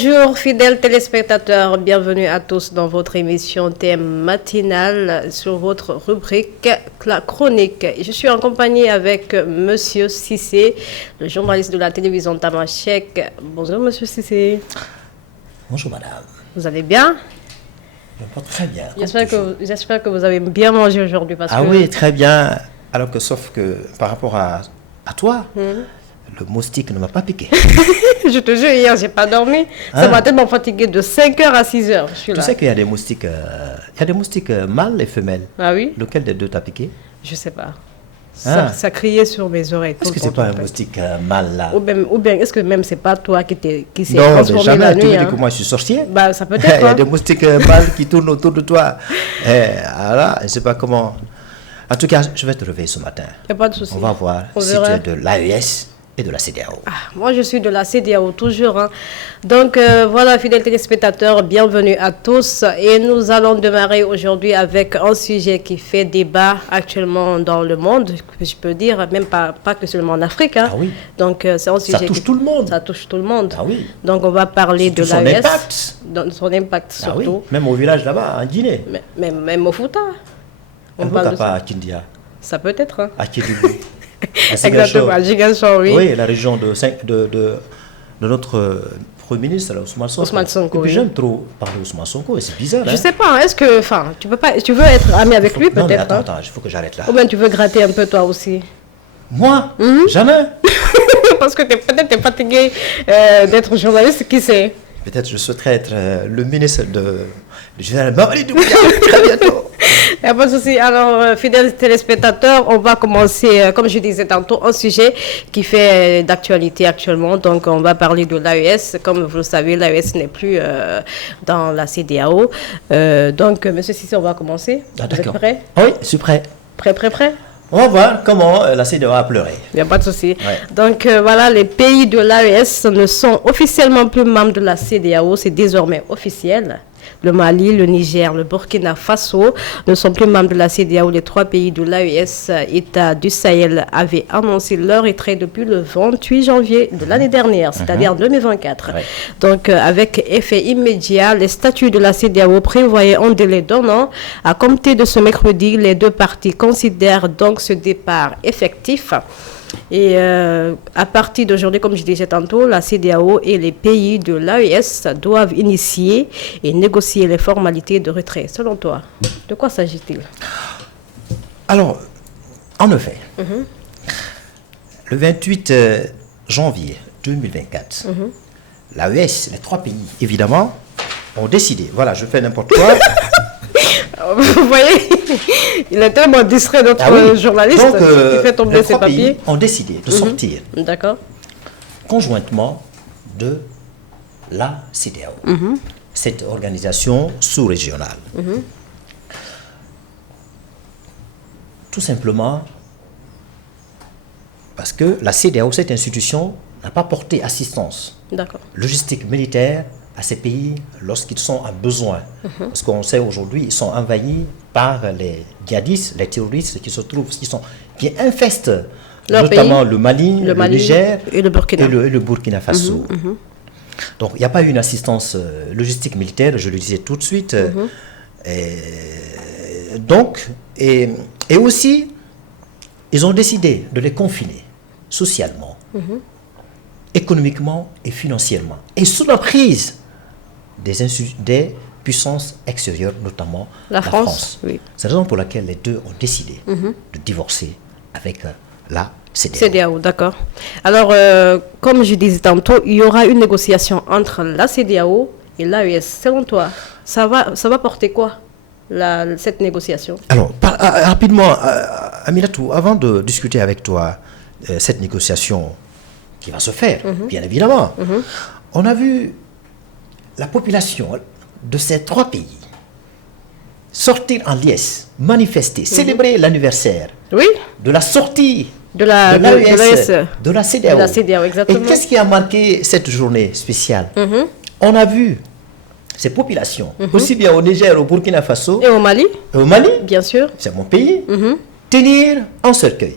Bonjour fidèles téléspectateurs, bienvenue à tous dans votre émission thème matinale sur votre rubrique La Chronique. Je suis en compagnie avec Monsieur Cissé, le journaliste de la télévision Tamashek. Bonjour Monsieur Cissé. Bonjour madame. Vous allez bien? Je me porte très bien. J'espère que vous avez bien mangé aujourd'hui. Oui, très bien. Alors que sauf que par rapport à toi, le moustique ne m'a pas piqué. Je te jure, hier, j'ai pas dormi. Ça m'a tellement fatigué de 5h à 6h. Tu sais qu'il y a des moustiques, mâles et femelles. Ah oui? Lequel des deux t'a piqué? Je sais pas. Ça criait sur mes oreilles. Est-ce que c'est pas un moustique mâle là? Ou bien est-ce que même c'est pas toi qui s'est non, transformé jamais, la nuit? Tu veux dire que moi je suis sorcier? Bah ça peut être. Il y a des moustiques mâles qui tournent autour de toi. Voilà, je ne sais pas comment. En tout cas, je vais te réveiller ce matin. Il n'y a pas de souci. On va voir si tu es de l'AES et de la CEDEAO. Moi, je suis de la CEDEAO, toujours. Donc, voilà, fidèles téléspectateurs, bienvenue à tous. Et nous allons démarrer aujourd'hui avec un sujet qui fait débat actuellement dans le monde, je peux dire, même pas que seulement en Afrique. Ah oui. Donc, c'est un sujet ça touche tout le monde. Ça touche tout le monde. Ah oui. Donc, on va parler de l'AES. Son impact, surtout. Oui. Même au village là-bas, en Guinée. Même au Fouta. On parle pas à Kindia. Ça peut être. À Kidibou. Exactement, à Ziguinchor, oui. Oui, la région de notre Premier ministre, Ousmane Sonko. Et puis j'aime trop parler d'Ousmane Sonko, et c'est bizarre. Je sais pas, est-ce que, tu veux être ami avec lui peut-être? Non, mais attends, il faut que j'arrête là. Ou bien tu veux gratter un peu toi aussi? Moi? Jamais. Parce que peut-être t'es fatigué d'être journaliste, qui sait? Peut-être je souhaiterais être le ministre du général Mamadi Doumbouya très bientôt. Il n'y a pas de souci. Alors, fidèles téléspectateurs, on va commencer, comme je disais tantôt, un sujet qui fait d'actualité actuellement. Donc, on va parler de l'AES. Comme vous le savez, l'AES n'est plus dans la CEDEAO. Donc, monsieur Cissé, on va commencer. Ah, vous êtes prêt? Oui, je suis prêt. Prêt? On va voir comment la CEDEAO a pleuré. Il n'y a pas de souci. Ouais. Donc, voilà, les pays de l'AES ne sont officiellement plus membres de la CEDEAO. C'est désormais officiel. Le Mali, le Niger, le Burkina Faso ne sont plus membres de la CEDEAO. Les 3 pays de l'AES, États du Sahel, avaient annoncé leur retrait depuis le 28 janvier de l'année dernière, c'est-à-dire 2024. Ouais. Donc, avec effet immédiat, les statuts de la CEDEAO prévoyaient un délai d'un an. À compter de ce mercredi, les 2 parties considèrent donc ce départ effectif. Et à partir d'aujourd'hui, comme je disais tantôt, la CEDEAO et les pays de l'AES doivent initier et négocier les formalités de retrait. Selon toi, de quoi s'agit-il? Alors, en effet, le 28 janvier 2024, l'AES, les 3 pays, évidemment, ont décidé. Voilà, je fais n'importe quoi. Vous voyez, il est tellement distrait, notre journaliste, donc, qui fait tomber ses papiers. Les 3 pays ont décidé de sortir conjointement de la CEDEAO, cette organisation sous-régionale. Tout simplement parce que la CEDEAO, cette institution, n'a pas porté assistance logistique militaire à ces pays lorsqu'ils sont en besoin. Parce qu'on sait aujourd'hui, ils sont envahis par les djihadistes, les terroristes qui infestent notamment le Mali, le Niger et le Burkina Faso. Donc il n'y a pas eu une assistance logistique militaire, je le disais tout de suite. Et aussi, ils ont décidé de les confiner socialement, économiquement et financièrement. Et sous la prise des puissances extérieures, notamment la France. Oui. C'est la raison pour laquelle les deux ont décidé de divorcer avec la CEDEAO. CEDEAO, d'accord. Alors, comme je disais tantôt, il y aura une négociation entre la CEDEAO et l'AES. Selon toi, ça va porter quoi, cette négociation? Alors, rapidement, Aminatou, avant de discuter avec toi cette négociation qui va se faire, bien évidemment, on a vu la population de ces 3 pays sortir en liesse, manifester, célébrer l'anniversaire de la sortie de l'AES, de la CEDEAO. De la CEDEAO, exactement. Et qu'est-ce qui a marqué cette journée spéciale? On a vu ces populations, aussi bien au Niger, au Burkina Faso, et au Mali, bien sûr, c'est mon pays, tenir un cercueil.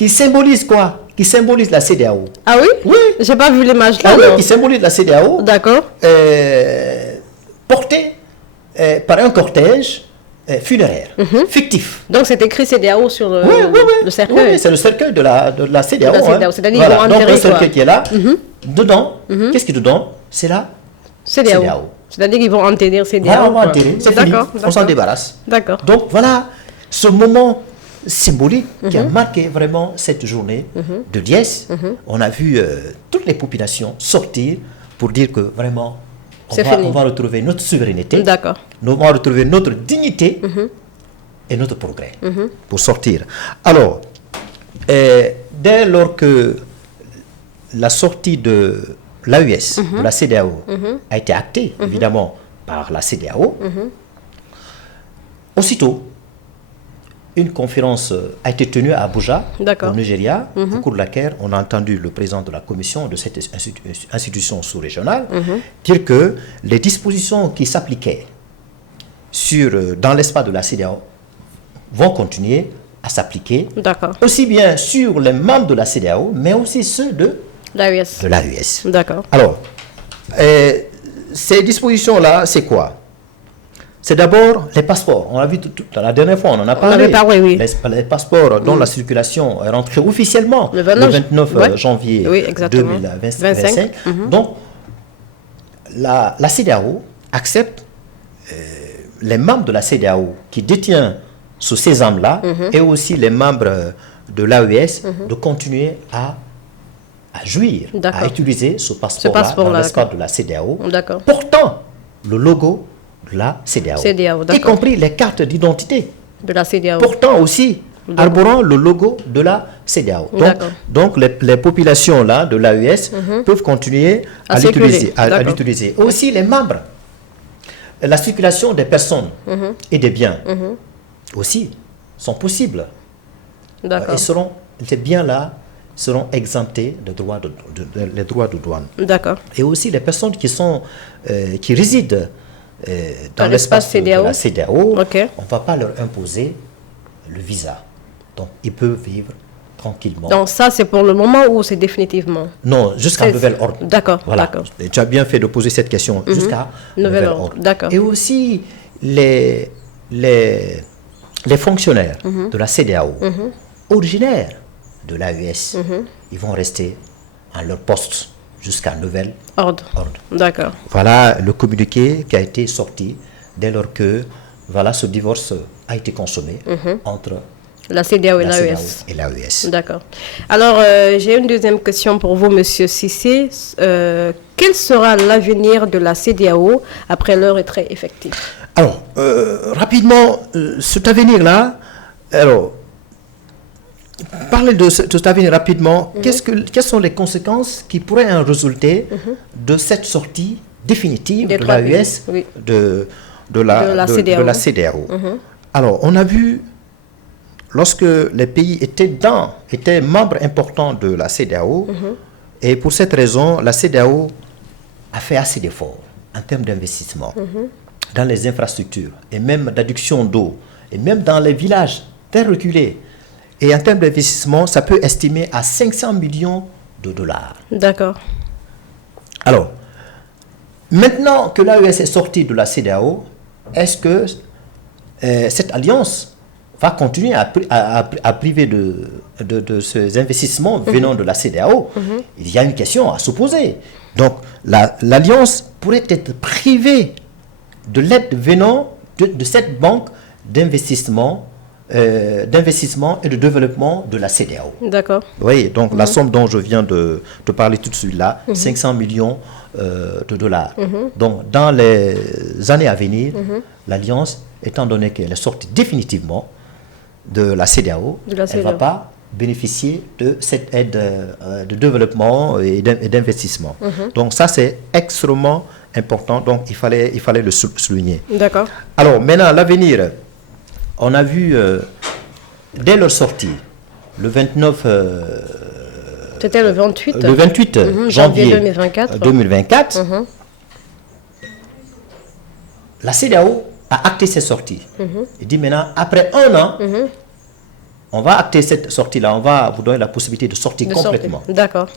qui symbolise quoi? Qui symbolise la CEDEAO. Ah oui? Oui. J'ai pas vu l'image là. Ah oui, non. qui symbolise la CEDEAO. D'accord. Porté par un cortège funéraire, fictif. Donc c'est écrit CEDEAO sur le, Oui, oui, oui. le cercueil. Oui, c'est le cercueil de la CEDEAO. De la CEDEAO, hein. c'est-à-dire Voilà. ils vont Donc enterrer, le cercueil quoi. qui est là, dedans, qu'est-ce qui est dedans? C'est la CEDEAO. CEDEAO. C'est-à-dire qu'ils vont enterrer CEDEAO. Voilà, on va quoi. enterrer, c'est fini, D'accord. on s'en débarrasse. D'accord. Donc voilà ce moment symbolique qui a marqué vraiment cette journée de liesse. On a vu toutes les populations sortir pour dire que vraiment C'est fini. on va retrouver notre souveraineté, D'accord. on va retrouver notre dignité et notre progrès pour sortir. Alors, dès lors que la sortie de l'AES, de la CEDEAO, a été actée, évidemment, par la CEDEAO, aussitôt, une conférence a été tenue à Abuja, D'accord. au Nigeria, au cours de laquelle on a entendu le président de la commission de cette institution sous-régionale dire que les dispositions qui s'appliquaient dans l'espace de la CEDEAO vont continuer à s'appliquer, D'accord. aussi bien sur les membres de la CEDEAO, mais aussi ceux de L'AES. l'AES. D'accord. Alors, ces dispositions-là, c'est quoi? C'est d'abord les passeports. On l'a vu la dernière fois, on en a parlé. avait parlé, oui. Les passeports dont la circulation est rentrée officiellement Le le 29 29 janvier Oui, exactement. 2025. Donc, la CEDEAO accepte les membres de la CEDEAO qui détiennent ce sésame-là et aussi les membres de l'AES de continuer à jouir, D'accord. à utiliser ce passeport-là dans passeport-là, l'espace de la CEDEAO, D'accord. portant le logo de la CEDEAO, CEDEAO, y d'accord. compris les cartes d'identité, De la CEDEAO. portant aussi, arborant le logo de la CEDEAO. D'accord. Donc les populations là, de l'AES peuvent continuer À à l'utiliser. circuler. À D'accord. l'utiliser. Aussi les membres, la circulation des personnes et des biens aussi sont possibles. D'accord. Ces biens-là seront exemptés de les droits de douane. D'accord. Et aussi les personnes qui résident dans l'espace de la CEDEAO, Ok. on ne va pas leur imposer le visa. Donc, ils peuvent vivre tranquillement. Donc ça, c'est pour le moment ou c'est définitivement? Non, jusqu'à nouvel ordre. D'accord. Voilà. D'accord. Et tu as bien fait de poser cette question. Jusqu'à Nouvel ordre. D'accord. Et aussi, les fonctionnaires de la CEDEAO, originaires de l'AES, ils vont rester à leur poste jusqu'à nouvel Ordre. D'accord. Voilà le communiqué qui a été sorti dès lors que ce divorce a été consommé entre La CEDEAO et la l'AES. CEDEAO et l'AES. D'accord. Alors, j'ai une deuxième question pour vous, Monsieur Cissé. Quel sera l'avenir de la CEDEAO après leur retrait effectif? Alors, rapidement, cet avenir-là, alors, parlez de cet avenir rapidement. Quelles sont les conséquences qui pourraient en résulter de cette sortie définitive de l'AES oui. de la CEDEAO? Alors, on a vu, lorsque les pays étaient membres importants de la CEDEAO, et pour cette raison, la CEDEAO a fait assez d'efforts en termes d'investissement dans les infrastructures, et même d'adduction d'eau, et même dans les villages très reculés. Et en termes d'investissement, ça peut estimer à 500 millions de dollars. D'accord. Alors, maintenant que l'AES est sortie de la CEDEAO, est-ce que cette alliance va continuer à priver de ces investissements venant de la CEDEAO? Il y a une question à se poser. Donc, l'alliance pourrait être privée de l'aide venant de cette banque d'investissement et de développement de la CEDEAO. D'accord. Oui, donc la somme dont je viens de te parler tout de suite là, 500 millions de dollars. Donc dans les années à venir, l'Alliance, étant donné qu'elle est sortie définitivement de la CEDEAO, elle ne va pas bénéficier de cette aide de développement et d'investissement. Donc ça, c'est extrêmement important, donc il fallait le souligner. D'accord. Alors maintenant, l'avenir, on a vu dès leur sortie, le 29... C'était le 28. Le 28 janvier 2024. La CEDEAO a acté ses sorties. Il dit maintenant, après un an, on va acter cette sortie-là, on va vous donner la possibilité de sortir complètement. D'accord.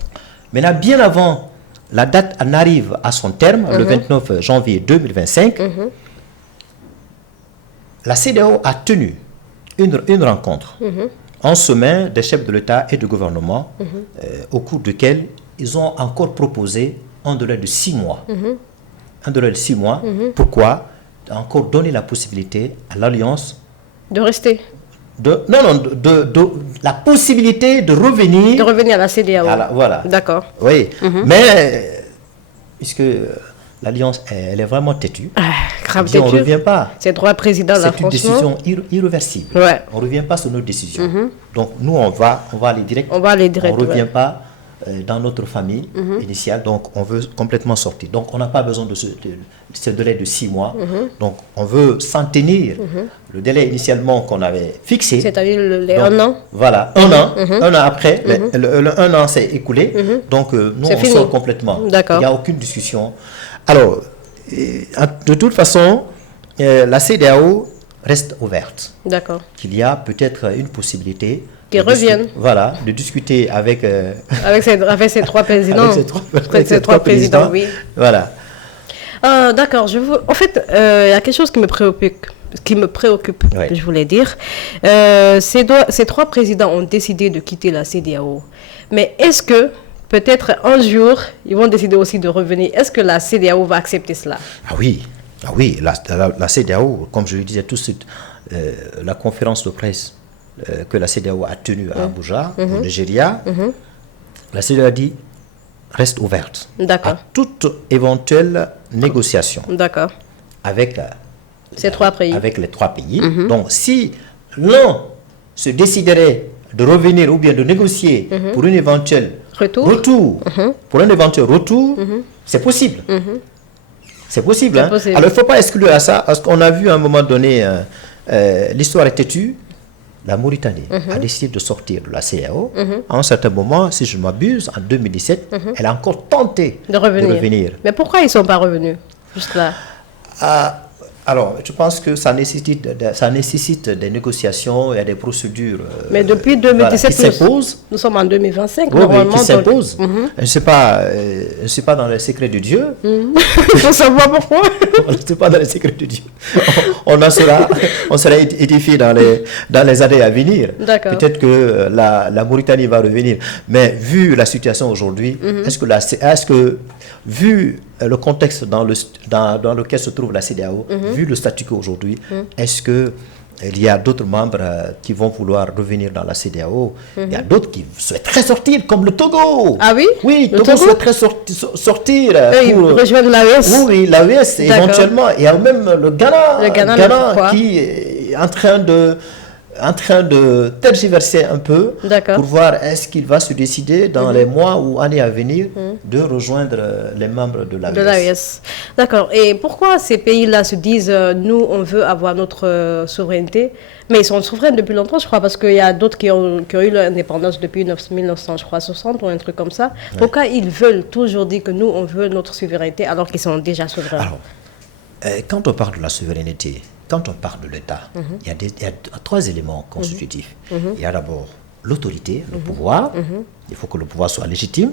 Maintenant, bien avant, la date en arrive à son terme, le 29 janvier 2025. La CEDEAO a tenu une rencontre en sommet des chefs de l'État et du gouvernement, au cours duquel ils ont encore proposé un délai de 6 mois. Un délai de 6 mois. Pourquoi? Encore donner la possibilité à l'Alliance de rester. La possibilité de revenir. De revenir à la CEDEAO. Voilà. D'accord. Oui. Mais, puisque l'Alliance, elle est vraiment têtue. Grave têtue. On ne revient pas. C'est droit président là, franchement. C'est une décision irréversible. Ouais. On ne revient pas sur nos décisions. Donc, nous, on va aller direct. On va aller direct. On ne revient pas dans notre famille initiale. Donc, on veut complètement sortir. Donc, on n'a pas besoin de ce délai de 6 mois. Donc, on veut s'en tenir. Le délai initialement qu'on avait fixé. C'est-à-dire les 1 an. Voilà, 1 an. 1 an après, le 1 an s'est écoulé. Donc, nous, on sort complètement. D'accord. Il n'y a aucune discussion. Alors, de toute façon, la CEDEAO reste ouverte. D'accord. Il y a peut-être une possibilité qu'ils reviennent. Voilà, de discuter avec ces 3 présidents. Avec ces trois présidents, oui. Voilà. D'accord. En fait, il y a quelque chose qui me préoccupe. Oui. Je voulais dire. Ces 3 présidents ont décidé de quitter la CEDEAO. Mais est-ce que peut-être un jour, ils vont décider aussi de revenir? Est-ce que la CEDEAO va accepter cela? Ah oui, la CEDEAO, comme je le disais tout de suite, la conférence de presse que la CEDEAO a tenue à Abuja, au Nigeria, la CEDEAO a dit reste ouverte à toute éventuelle négociation avec ces 3 pays. Avec les 3 pays. Donc, si l'un se déciderait de revenir ou bien de négocier pour une éventuelle retour. Pour un éventuel retour, c'est possible. C'est possible. Hein? Alors, il ne faut pas exclure à ça, parce qu'on a vu à un moment donné, l'histoire est têtue. La Mauritanie a décidé de sortir de la CEDEAO. À un certain moment, si je m'abuse, en 2017, elle a encore tenté de revenir. Mais pourquoi ils ne sont pas revenus juste là? Alors, je pense que ça nécessite des négociations et des procédures. Mais depuis 2017, nous sommes en 2025. Normalement, qui s'imposent. Je ne sais pas dans les secrets de Dieu. Il faut savoir pourquoi. Je ne sais pas dans les secrets de Dieu. On sera édifié dans les années à venir. Peut-être que la Mauritanie va revenir. Mais vu la situation aujourd'hui, est-ce que vu le contexte dans lequel se trouve la CEDEAO, vu le statut quo aujourd'hui, est-ce qu'il y a d'autres membres qui vont vouloir revenir dans la CEDEAO? Il y a d'autres qui souhaiteraient sortir, comme le Togo. Ah oui? Oui, le Togo souhaiterait sortir. Pour rejoindre l'AES. Oui, l'AES éventuellement. Il y a même le Ghana qui est en train de tergiverser un peu pour voir est-ce qu'il va se décider dans les mois ou années à venir de rejoindre les membres de l'AES. D'accord. Et pourquoi ces pays-là se disent nous, on veut avoir notre souveraineté, mais ils sont souverains depuis longtemps, je crois, parce qu'il y a d'autres qui ont eu leur indépendance depuis 1960 ou un truc comme ça. Ouais. Pourquoi ils veulent toujours dire que nous, on veut notre souveraineté alors qu'ils sont déjà souverains? Alors, quand on parle de la souveraineté, quand on parle de l'État, il y a 3 éléments constitutifs. Il y a d'abord l'autorité, le pouvoir. Il faut que le pouvoir soit légitime.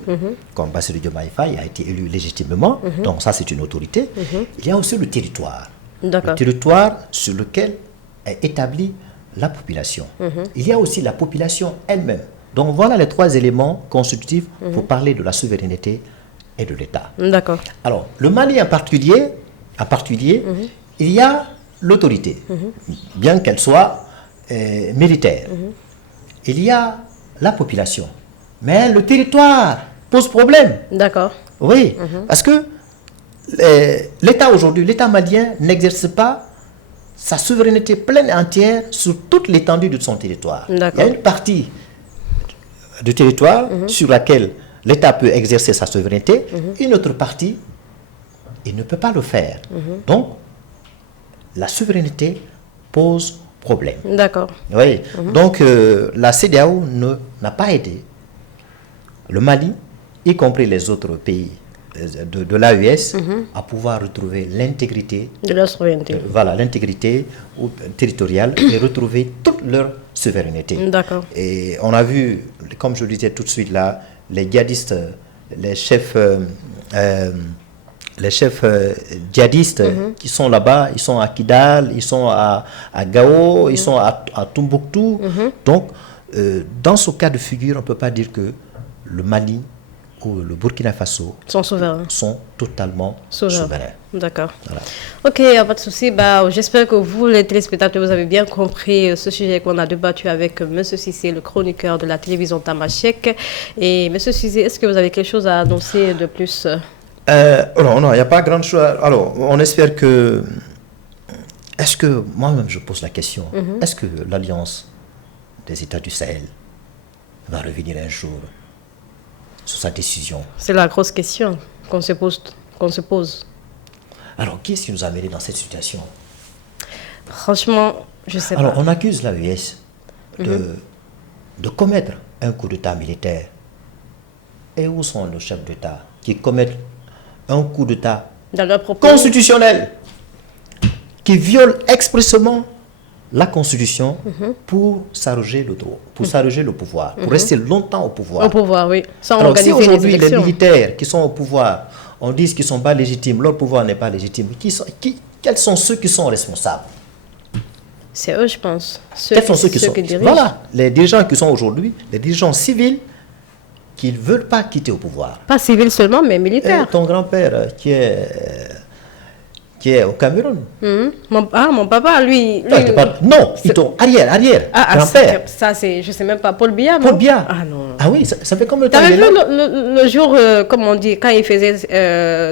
Comme Bassirou Diomaye Faye a été élu légitimement. Donc ça, c'est une autorité. Il y a aussi le territoire. Le territoire sur lequel est établie la population. Il y a aussi la population elle-même. Donc voilà les 3 éléments constitutifs pour parler de la souveraineté et de l'État. D'accord. Alors, le Mali en particulier, il y a l'autorité, bien qu'elle soit militaire. Il y a la population, mais le territoire pose problème. D'accord. Oui, parce que l'État aujourd'hui, l'État malien n'exerce pas sa souveraineté pleine et entière sur toute l'étendue de son territoire. Il y a une partie du territoire sur laquelle l'État peut exercer sa souveraineté, une autre partie, il ne peut pas le faire. Donc, la souveraineté pose problème. D'accord. Oui. Donc, la CEDEAO n'a pas aidé le Mali, y compris les autres pays de l'AES à pouvoir retrouver l'intégrité De la souveraineté. voilà, l'intégrité territoriale et retrouver toute leur souveraineté. D'accord. Et on a vu, comme je le disais tout de suite là, les djihadistes, les chefs djihadistes qui sont là-bas, ils sont à Kidal, ils sont à Gao, ils sont à Tombouctou. Donc, dans ce cas de figure, on ne peut pas dire que le Mali ou le Burkina Faso Sont souverains. sont totalement Souverains. souverains. D'accord. Voilà. Ok, pas de souci. J'espère que vous, les téléspectateurs, vous avez bien compris ce sujet qu'on a débattu avec M. Cissé, le chroniqueur de la télévision Tamashek. Et M. Cissé, est-ce que vous avez quelque chose à annoncer de plus? Non, il n'y a pas grand chose. Alors, on espère que... Est-ce que, moi-même je pose la question, est-ce que l'Alliance des États du Sahel va revenir un jour sur sa décision? C'est la grosse question qu'on se pose. Alors, qui est-ce qui nous a amené dans cette situation? Franchement, je sais Alors, pas. on accuse l'AES de commettre un coup d'État militaire. Et où sont nos chefs d'État qui commettent un coup d'État Dans leur propos. constitutionnel qui viole expressément la Constitution pour s'arroger le droit, pour s'arroger le pouvoir, pour rester longtemps au pouvoir. Au pouvoir, oui. Sans Alors, si organiser aujourd'hui les les élections. militaires qui sont au pouvoir, on dit qu'ils ne sont pas légitimes, leur pouvoir n'est pas légitime, quels sont ceux qui sont responsables? C'est eux, je pense. Quels sont ceux qui sont... dirigent. Voilà, les dirigeants qui sont aujourd'hui, les dirigeants civils qui ne veulent pas quitter au pouvoir. Pas civils seulement, mais Et militaires. ton grand-père qui est au Cameroun. Mon papa, lui... Non, ils t'ont arrière, grand-père. Ça, c'est, je sais même pas, Paul Biya, non? Paul Biya. Ah non. Ah oui, ça fait combien de temps T'avais il est vu là? le jour, comme on dit, quand il faisait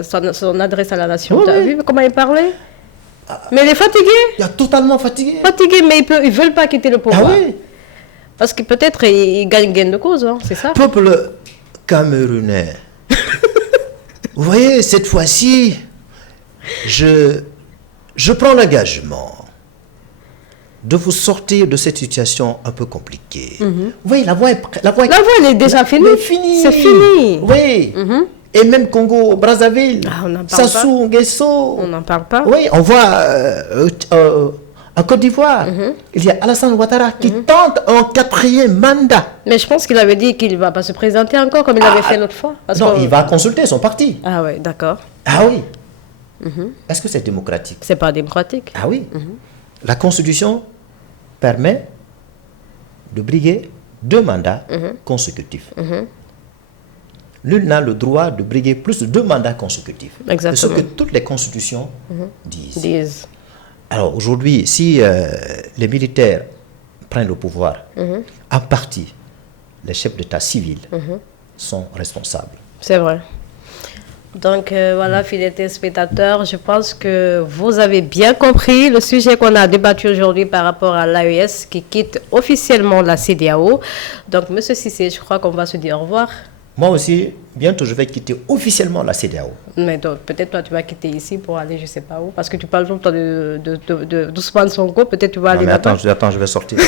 son adresse à la nation, Oui, t'as oui. vu comment il parlait? Mais il est fatigué. Il est totalement fatigué. Fatigué, mais ils veulent pas quitter le Ah pouvoir. oui. Parce que peut-être il gagne gain de cause, hein, c'est ça? Peuple camerounais. Vous voyez, cette fois-ci, je prends l'engagement de vous sortir de cette situation un peu compliquée. Vous voyez, la voie est La voie, elle est déjà finie. elle est finie. C'est fini. Oui. Et même Congo, Brazzaville, Ah, on n'en parle Sassou Nguesso. On n'en parle pas. Oui, on voit en Côte d'Ivoire, il y a Alassane Ouattara qui tente un 4e mandat. Mais je pense qu'il avait dit qu'il ne va pas se présenter encore comme il avait fait l'autre fois. Parce Non, que- il va consulter son parti. Ah ouais, d'accord. Ah oui. Est-ce que c'est démocratique? C'est pas démocratique. Ah oui. La Constitution permet de briguer 2 mandats consécutifs. Nul n'a le droit de briguer plus de 2 mandats consécutifs. Exactement. C'est ce que toutes les constitutions disent. Alors aujourd'hui, si les militaires prennent le pouvoir, en partie, les chefs d'État civils sont responsables. C'est vrai. Donc voilà, fidèles téléspectateurs, je pense que vous avez bien compris le sujet qu'on a débattu aujourd'hui par rapport à l'AES qui quitte officiellement la CEDEAO. Donc, Monsieur Cissé, je crois qu'on va se dire au revoir. Moi aussi, bientôt je vais quitter officiellement la CEDEAO. Mais donc, peut-être toi, tu vas quitter ici pour aller, je sais pas où, parce que tu parles tout le temps d'Ousmane Sonko, peut-être tu vas aller Non, mais là-bas. attends, je vais sortir.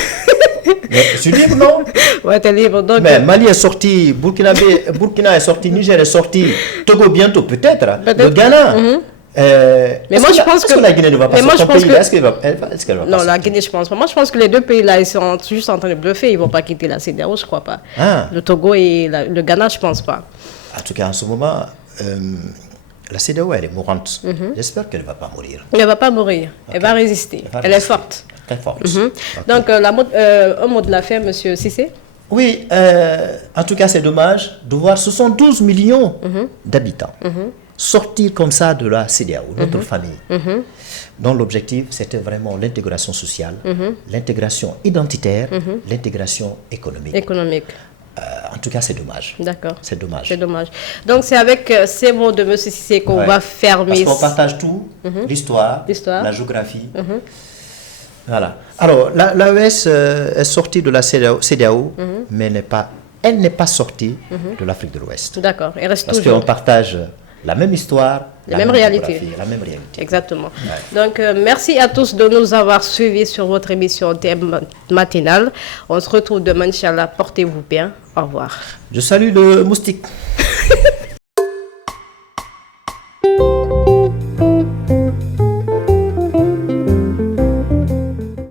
Mais je suis libre, non? Ouais, t'es libre. Donc, Mais Mali est sorti, Burkina est sorti, Niger est sorti, Togo bientôt peut-être, le Ghana. Mais moi, je pense que la Guinée ne va pas mais moi, sortir. je pense que- Est-ce qu'elle va pas non, la sortir? Guinée, je pense pas. Moi, je pense que les deux pays-là, ils sont juste en train de bluffer. Ils vont pas quitter la CEDEAO, je crois pas. Ah. Le Togo et le Ghana, je pense pas. En tout cas, en ce moment, la CEDEAO, elle est mourante. J'espère qu'elle ne va pas mourir. Elle va pas mourir. Elle va résister. Elle va Elle est résister. forte. Très forte. Ok. Donc, un mot de la fin, Monsieur Cissé. Oui, en tout cas, c'est dommage de voir 72 millions d'habitants sortir comme ça de la CEDEAO, notre famille, dont l'objectif, c'était vraiment l'intégration sociale, l'intégration identitaire, l'intégration économique. Économique. En tout cas, c'est dommage. D'accord. C'est dommage. C'est dommage. Donc, c'est avec ces mots de Monsieur Cissé qu'on Ouais. va fermer. Parce qu'on partage tout, l'histoire, L'histoire. la géographie. Voilà. Alors, l'AES est sortie de la CEDEAO, mais elle n'est pas sortie de l'Afrique de l'Ouest. D'accord. Elle reste Parce toujours. qu'on partage la même histoire, La même réalité. géographie, la même réalité. Exactement. Donc, merci à tous de nous avoir suivis sur votre émission thème matinale. On se retrouve demain, Inch'Allah. Portez-vous bien. Au revoir. Je salue le moustique.